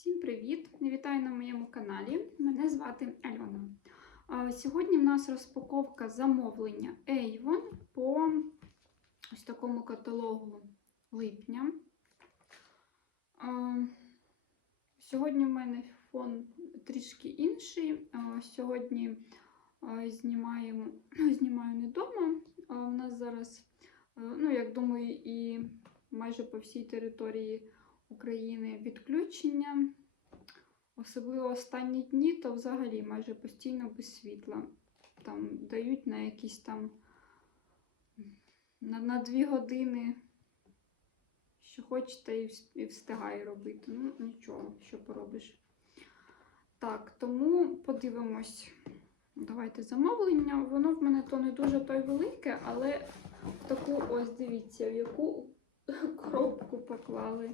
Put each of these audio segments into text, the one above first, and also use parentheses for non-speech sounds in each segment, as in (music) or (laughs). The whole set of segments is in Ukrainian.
Всім привіт! Вітаю на моєму каналі. Мене звати Альона. Сьогодні в нас розпаковка замовлення Avon по ось такому каталогу липня. Сьогодні в мене фон трішки інший. Сьогодні знімаємо, (clears throat) знімаю не вдома. У нас зараз, ну, як думаю, і майже по всій території України відключення. Особливо останні дні, то взагалі майже постійно без світла. Там дають на якісь там на, на дві години, що хочете, і, і встигаю робити. Ну, нічого, що поробиш. Так, тому подивимось. Давайте замовлення. Воно в мене то не дуже то й велике, але в таку ось дивіться, в яку (laughs) коробку поклали.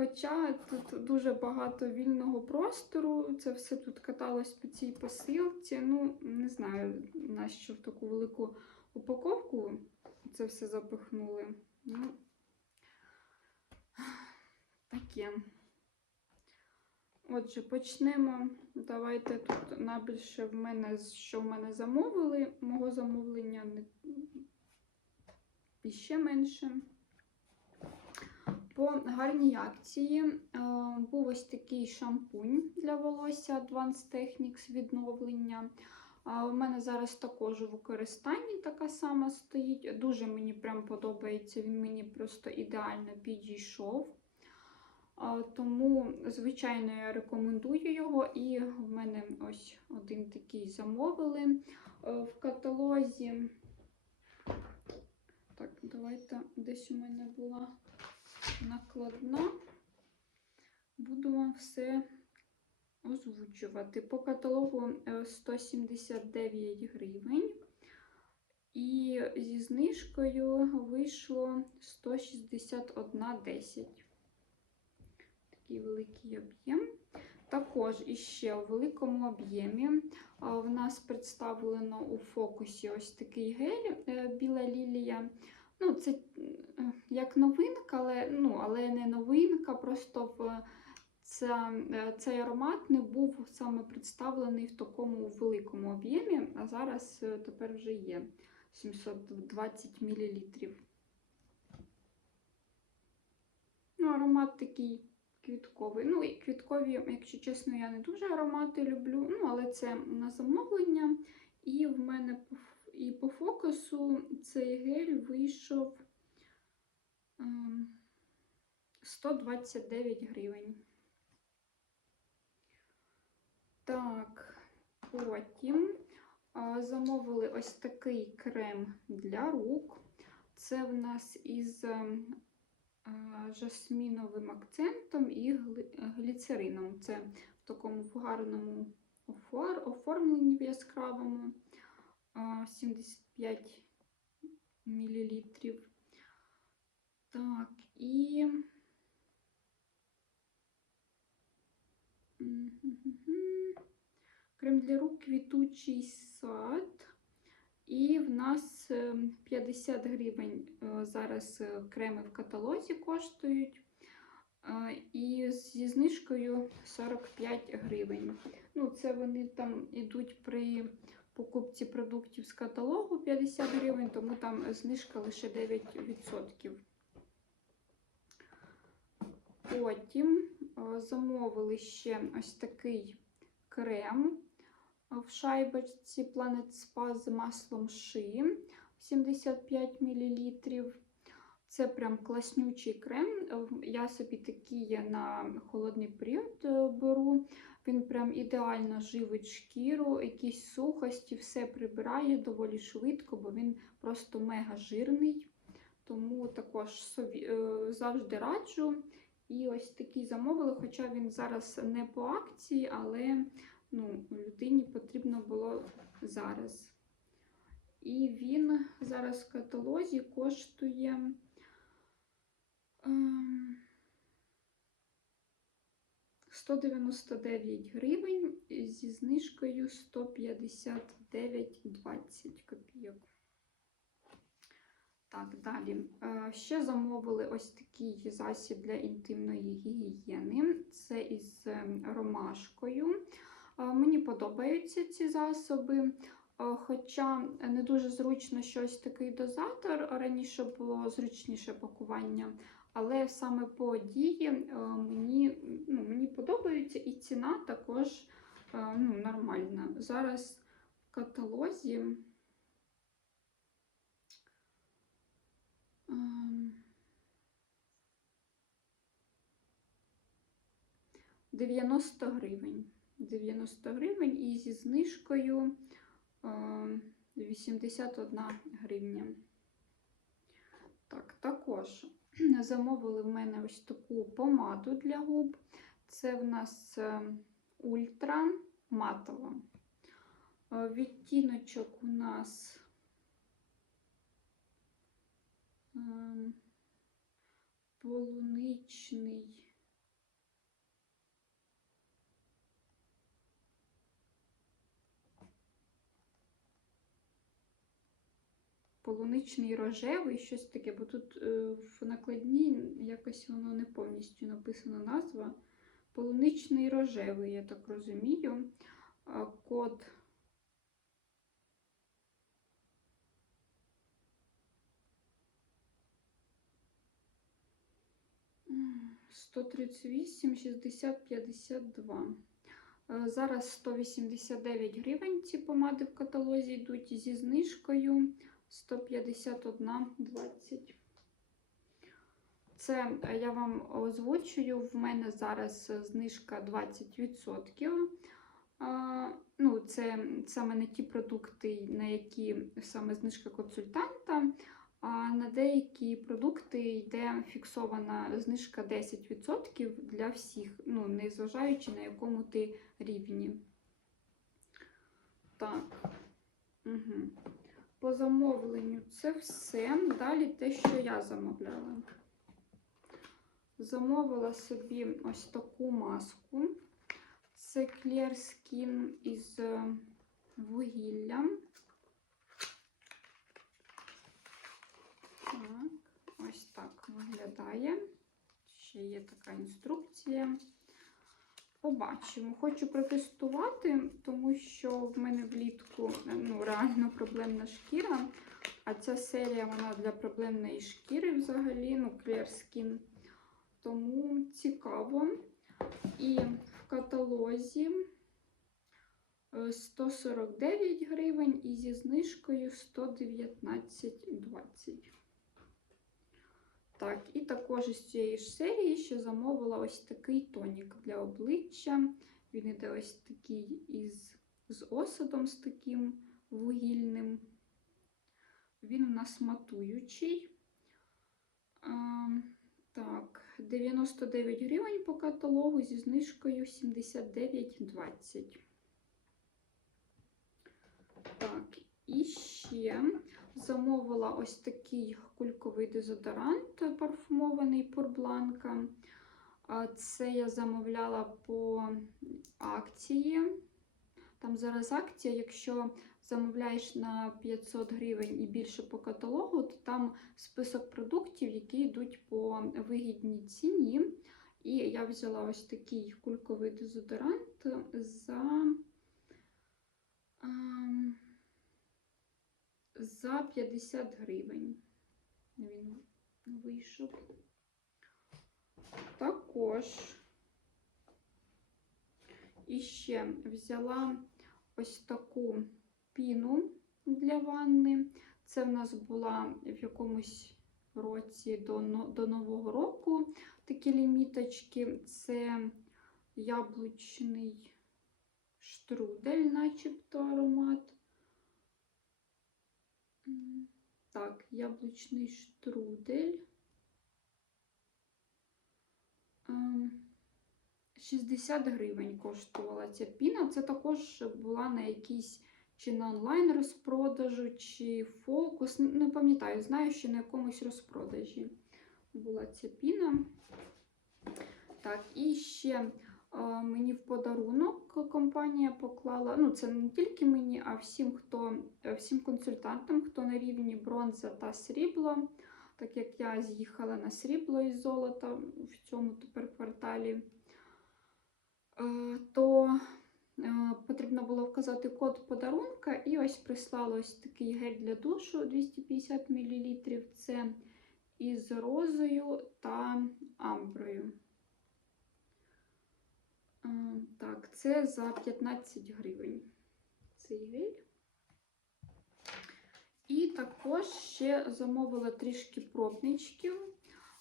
Хоча тут дуже багато вільного простору, це все тут каталось по цій посилці. Ну, не знаю, нащо в таку велику упаковку це все запихнули. Ну, таке. Отже, почнемо. Давайте тут набільше в мене, що в мене замовили. Мого замовлення не... іще менше. По гарній акції е, був ось такий шампунь для волосся Advanced Techniques відновлення. У мене зараз також у використанні така сама стоїть. Дуже мені прям подобається, він мені просто ідеально підійшов. Тому, звичайно, я рекомендую його. І в мене ось один такий замовили Е, в каталозі. Так, давайте десь у мене була накладна. Буду вам все озвучувати. По каталогу е, 179 гривень. І зі знижкою вийшло 161,10. Такий великий об'єм. Також іще у великому об'ємі в нас представлено у фокусі ось такий гель е, біла лілія. Ну, це е, як новинка, але, ну, але не новинка, просто в ця, е, цей аромат не був саме представлений в такому великому об'ємі, а зараз е, тепер вже є 720 мл. Ну, аромат такий квітковий. Ну, і квіткові, якщо чесно, я не дуже аромати люблю, ну, але це на замовлення. І в мене і по фокусу цей гель вийшов ем, 129 гривень. Так, потім замовили ось такий крем для рук. Це в нас із ем, жасміновим акцентом і гліцерином. Це в такому гарному оформленні в яскравому 75 мл. Так, і крем для рук квітучий сад. І в нас е, 50 гривень е, зараз е, креми в каталозі коштують. І зі знижкою 45 гривень. Ну, це вони там йдуть при покупці продуктів з каталогу 50 гривень, тому там знижка лише 9%. Потім е, замовили ще ось такий крем е, в шайбочці Planet Spa з маслом ши 75 мл. Це прям класнючий крем. Я собі такий на холодний період е, беру. Він прям ідеально живить шкіру, якісь сухості, все прибирає доволі швидко, бо він просто мега жирний. Тому також е, завжди раджу. І ось такий замовили, хоча він зараз не по акції, але ну, людині потрібно було зараз. І він зараз в каталозі коштує 199 гривень зі знижкою 159,20 копійок. Так, далі. Е, Ще замовили ось такий засіб для інтимної гігієни. Це із ем, ромашкою. Е, Мені подобаються ці засоби. Е, Хоча не дуже зручно щось такий дозатор. Раніше було зручніше пакування. Але саме по дії е, мені, ну, мені подобаються і ціна також е, ну, нормальна. Зараз в каталозі. ем, 90 гривень. 90 гривень і зі знижкою е, 81 гривня. Так, також (clears throat) замовили в мене ось таку помаду для губ. Це в нас е, ультра матова. Е, Відтіночок у нас ем, полуничний. Полуничний рожевий, щось таке, бо тут е, в накладні якось воно не повністю написана назва. Полуничний рожевий, я так розумію. Код М, 138, 60, 52. Е, Зараз 189 гривень ці помади в каталозі йдуть зі знижкою 151,20. Це е, я вам озвучую. В мене зараз е, знижка 20%. Ну, це саме на ті продукти, на які саме знижка консультанта. А на деякі продукти йде фіксована знижка 10% для всіх, ну, незважаючи на якому ти рівні. Так. Угу. По замовленню це все. Далі те, що я замовляла. Замовила собі ось таку маску. Це Clear Skin із е, вугіллям. Так, ось так виглядає. Ще є така інструкція. Побачимо. Хочу протестувати, тому що в мене влітку ну, реально проблемна шкіра. А ця серія вона для проблемної шкіри взагалі, ну, Clear Skin. Тому цікаво. І в каталозі е, 149 гривень і зі знижкою 119,20. Так, і також із цієї ж серії ще замовила ось такий тонік для обличчя. Він іде ось такий із з осадом, з таким вугільним. Він у нас матуючий. А, так, 99 гривень по каталогу зі знижкою 79,20. Так, і ще замовила ось такий кульковий дезодорант парфумований Порбланка. Це я замовляла по акції. Там зараз акція, якщо замовляєш на 500 гривень і більше по каталогу, то там список продуктів, які йдуть по вигідній ціні. І я взяла ось такий кульковий дезодорант за. За 50 гривень. Він вийшов. Також іще взяла ось таку піну для ванни. Це в нас була в якомусь році до, до Нового року такі ліміточки. Це яблучний штрудель, начебто аромат. Так, яблучний штрудель. Ем, 60 гривень коштувала ця піна. Це також була на якійсь чи на онлайн розпродажу, чи фокус. Не пам'ятаю, знаю, що на якомусь розпродажі була ця піна. Так, і ще мені в подарунок компанія поклала. Ну, це не тільки мені, а всім, хто е, всім консультантам, хто на рівні бронза та срібло. Так як я з'їхала на срібло із золота в цьому тепер кварталі, е, то е, потрібно було вказати код подарунка, і ось прислала ось такий гель для душу 250 мл. Це із розою та амброю. Так, це за 15 гривень цей гель. І також ще замовила трішки пробничків.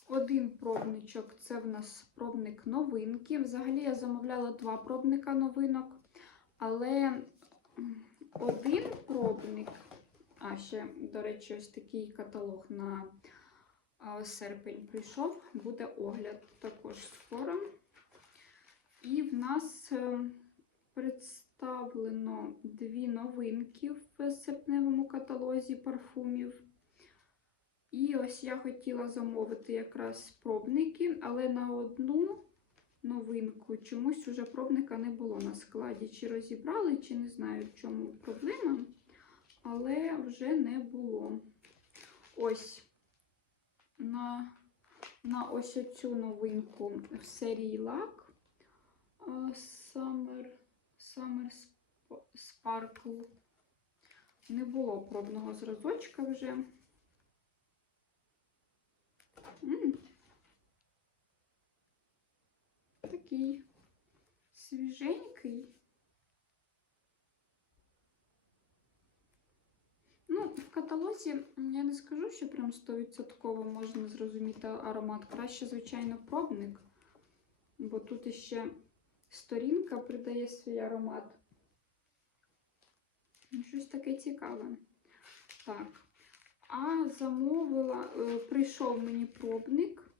Один пробничок це в нас пробник новинки. Взагалі я замовляла два пробника новинок, але один пробник, а ще, до речі, ось такий каталог на серпень прийшов, буде огляд також скоро. І в нас е, представлено дві новинки в серпневому каталозі парфумів. І ось я хотіла замовити якраз пробники, але на одну новинку чомусь уже пробника не було на складі. Чи розібрали, чи не знаю, в чому проблема, але вже не було. Ось на, на ось цю новинку в серії лак. Summer, Summer Sparkle. Не було пробного зразочка вже. М. Такий свіженький. Ну, в каталозі я не скажу, що прям 100% можна зрозуміти аромат. Краще, звичайно, пробник, бо тут іще сторінка придає свій аромат. Ну, Щось таке цікаве. Так. А замовила, е, прийшов мені пробник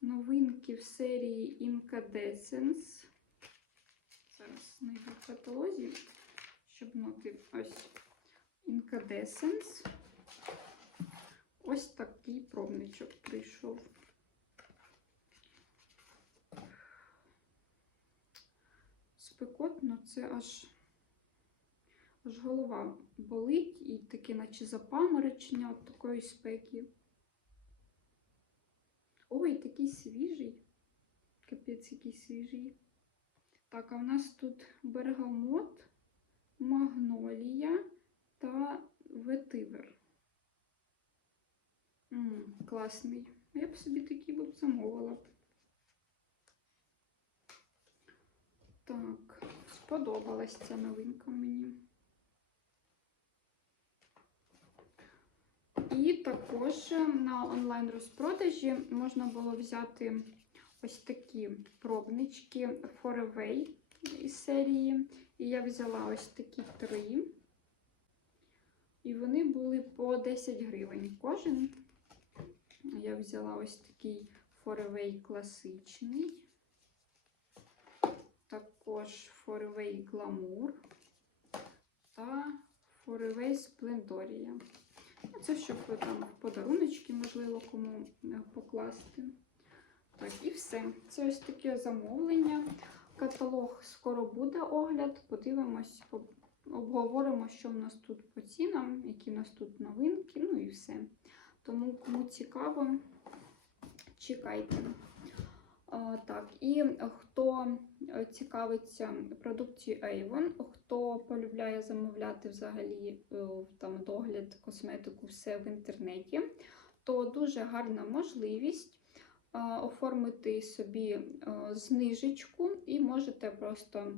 новинки в серії Incandescence. Зараз знайду в каталозі, щоб ноти ось Incandescence. Ось такий пробничок прийшов. Спекотно це аж аж голова болить і таке, наче запаморочення от такої спеки. Ой, такий свіжий. Капець, який свіжий. Так, а в нас тут бергамот, магнолія та ветивер. М, класний. Я б собі такий б замовила. Так, сподобалась ця новинка мені. І також на онлайн розпродажі можна було взяти ось такі пробнички Forever із серії. І я взяла ось такі три. І вони були по 10 гривень кожен. Я взяла ось такий Forever класичний. Також Forever Glamour та Forever Splendoria. Ну, Це щоб там подаруночки, можливо, кому е, покласти. Так, і все. Це ось таке замовлення. Каталог скоро буде огляд. Подивимось, обговоримо, що в нас тут по цінам, які в нас тут новинки, ну і все. Тому, кому цікаво, чекайте. Так, і хто е, цікавиться продукцією Avon, хто полюбляє замовляти взагалі е, там догляд, косметику, все в інтернеті, то дуже гарна можливість е, оформити собі знижечку і можете просто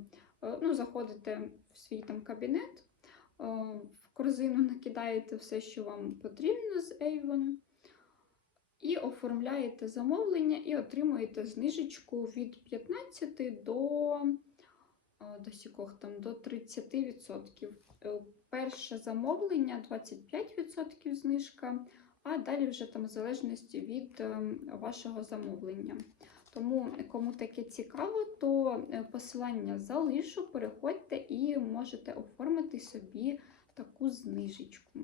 ну, заходите в свій там кабінет, в корзину накидаєте все, що вам потрібно з Avon. І оформляєте замовлення і отримуєте знижечку від 15 до, до, сікох, там, до 30%. Е, Перше замовлення 25% знижка, а далі вже там в залежності від ем, вашого замовлення. Тому, кому таке цікаво, то е, посилання залишу, переходьте і можете оформити собі таку знижечку.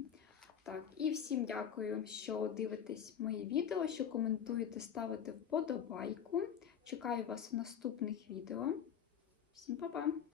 Так, і всім дякую, що дивитесь мої відео, що коментуєте, ставите вподобайку. Чекаю вас в наступних відео. Всім па-па!